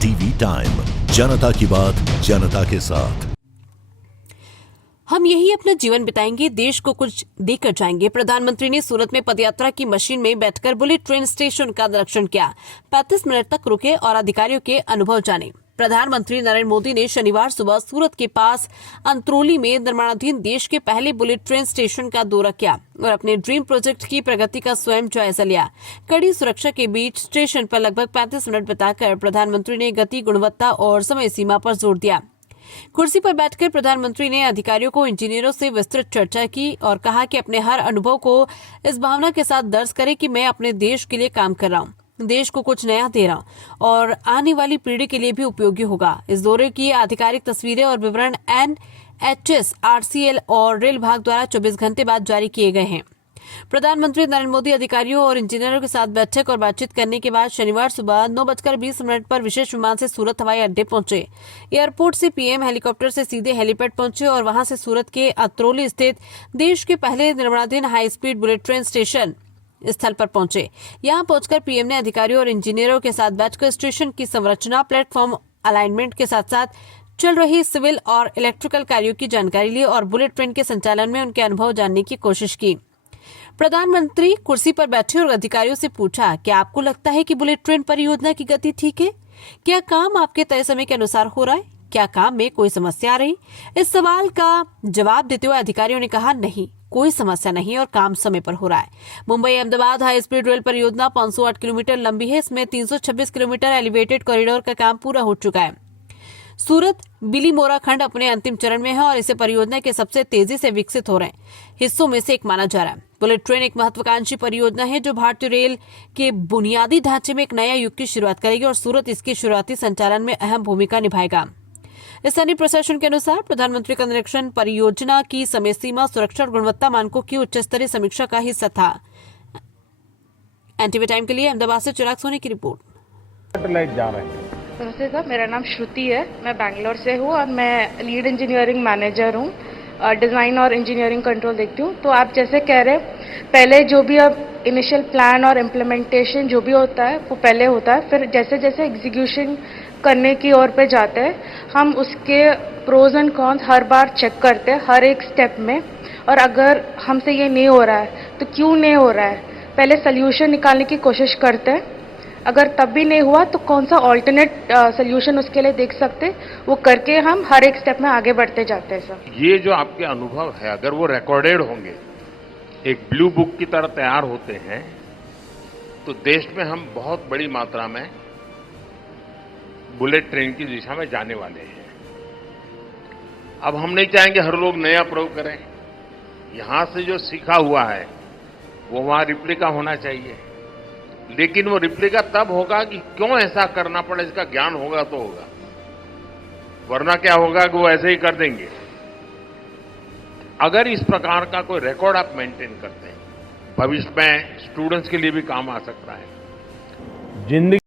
TV time, जनता की बात जनता के साथ। हम यही अपना जीवन बिताएंगे, देश को कुछ देकर जाएंगे। प्रधानमंत्री ने सूरत में पदयात्रा की मशीन में बैठकर बुलेट ट्रेन स्टेशन का निरीक्षण किया। 35 मिनट तक रुके और अधिकारियों के अनुभव जाने। प्रधानमंत्री नरेंद्र मोदी ने शनिवार सुबह सूरत के पास अंत्रोली में निर्माणाधीन देश के पहले बुलेट ट्रेन स्टेशन का दौरा किया और अपने ड्रीम प्रोजेक्ट की प्रगति का स्वयं जायजा लिया। कड़ी सुरक्षा के बीच स्टेशन पर लगभग 35 मिनट बिताकर प्रधानमंत्री ने गति, गुणवत्ता और समय सीमा पर जोर दिया। कुर्सी पर बैठकर प्रधानमंत्री ने अधिकारियों को इंजीनियरों से विस्तृत चर्चा की और कहा कि अपने हर अनुभव को इस भावना के साथ दर्ज करें कि मैं अपने देश के लिए काम कर रहा हूं, देश को कुछ नया दे रहा हूं और आने वाली पीढ़ी के लिए भी उपयोगी होगा। इस दौरे की आधिकारिक तस्वीरें और विवरण NHS, RCL और रेल विभाग द्वारा 24 घंटे बाद जारी किए गए हैं। प्रधानमंत्री नरेंद्र मोदी अधिकारियों और इंजीनियरों के साथ बैठक और बातचीत करने के बाद शनिवार सुबह 9:20 पर विशेष विमान से सूरत हवाई अड्डे पहुंचे। एयरपोर्ट से पीएम हेलीकॉप्टर से सीधे हेलीपैड पहुंचे और वहां से सूरत के अतरौली स्थित देश के पहले निर्माणाधीन high speed bullet train station स्थल पर पहुंचे। यहां पहुंचकर पीएम ने अधिकारियों और इंजीनियरों के साथ बैठकर स्टेशन की संरचना, प्लेटफॉर्म अलाइनमेंट के साथ साथ चल रही सिविल और इलेक्ट्रिकल कार्यों की जानकारी ली और बुलेट ट्रेन के संचालन में उनके अनुभव जानने की कोशिश की। प्रधानमंत्री कुर्सी पर बैठे और अधिकारियों से पूछा, क्या आपको लगता है कि बुलेट ट्रेन परियोजना की गति ठीक है? क्या काम आपके तय समय के अनुसार हो रहा है? क्या काम में कोई समस्या आ रही? इस सवाल का जवाब देते हुए अधिकारियों ने कहा, नहीं, कोई समस्या नहीं और काम समय पर हो रहा है। Mumbai Ahmedabad high speed rail परियोजना 508 किलोमीटर लंबी है। इसमें 326 किलोमीटर एलिवेटेड कॉरिडोर का काम पूरा हो चुका है। सूरत बिलीमोरा खंड अपने अंतिम चरण में है और इसे परियोजना के सबसे तेजी से विकसित हो रहे हिस्सों में से एक माना जा रहा है। बुलेट ट्रेन एक महत्वाकांक्षी परियोजना है जो भारतीय रेल के बुनियादी ढांचे में एक नया युग की शुरुआत करेगी और सूरत इसके शुरुआती संचालन में अहम भूमिका निभाएगा। स्थानीय प्रशासन के अनुसार प्रधानमंत्री का निरीक्षण परियोजना की समय सीमा, सुरक्षा और गुणवत्ता मानकों की उच्च स्तरीय समीक्षा का हिस्सा था। एनटीवी टाइम के लिए अहमदाबाद से चिराग सोनी की रिपोर्ट। जा रहे हैं। नमस्ते साहब, मेरा नाम श्रुति है। मैं बैंगलोर से हूँ और मैं लीड इंजीनियरिंग मैनेजर हूँ। डिज़ाइन और इंजीनियरिंग कंट्रोल देखती हूँ। तो आप जैसे कह रहे हैं, पहले जो भी अब इनिशियल प्लान और इम्प्लीमेंटेशन जो भी होता है वो पहले होता है, फिर जैसे जैसे एग्जीक्यूशन करने की ओर पे जाते हैं हम उसके प्रोज एंड कॉन्स हर बार चेक करते हैं हर एक स्टेप में। और अगर हमसे ये नहीं हो रहा है तो क्यों नहीं हो रहा है, पहले सोल्यूशन निकालने की कोशिश करते हैं। अगर तब भी नहीं हुआ तो कौन सा ऑल्टरनेट सोल्यूशन उसके लिए देख सकते, वो करके हम हर एक स्टेप में आगे बढ़ते जाते हैं सर। ये जो आपके अनुभव है अगर वो रिकॉर्डेड होंगे, एक ब्लू बुक की तरह तैयार होते हैं, तो देश में हम बहुत बड़ी मात्रा में बुलेट ट्रेन की दिशा में जाने वाले हैं। अब हम नहीं चाहेंगे हर लोग नया प्रयोग करें। यहां से जो सीखा हुआ है वो वहां रिप्लिका होना चाहिए, लेकिन वो रिप्लिका तब होगा कि क्यों ऐसा करना पड़े, इसका ज्ञान होगा तो होगा, वरना क्या होगा कि वो ऐसे ही कर देंगे। अगर इस प्रकार का कोई रिकॉर्ड आप मेंटेन करते हैं, भविष्य में स्टूडेंट्स के लिए भी काम आ सकता है। जिंदगी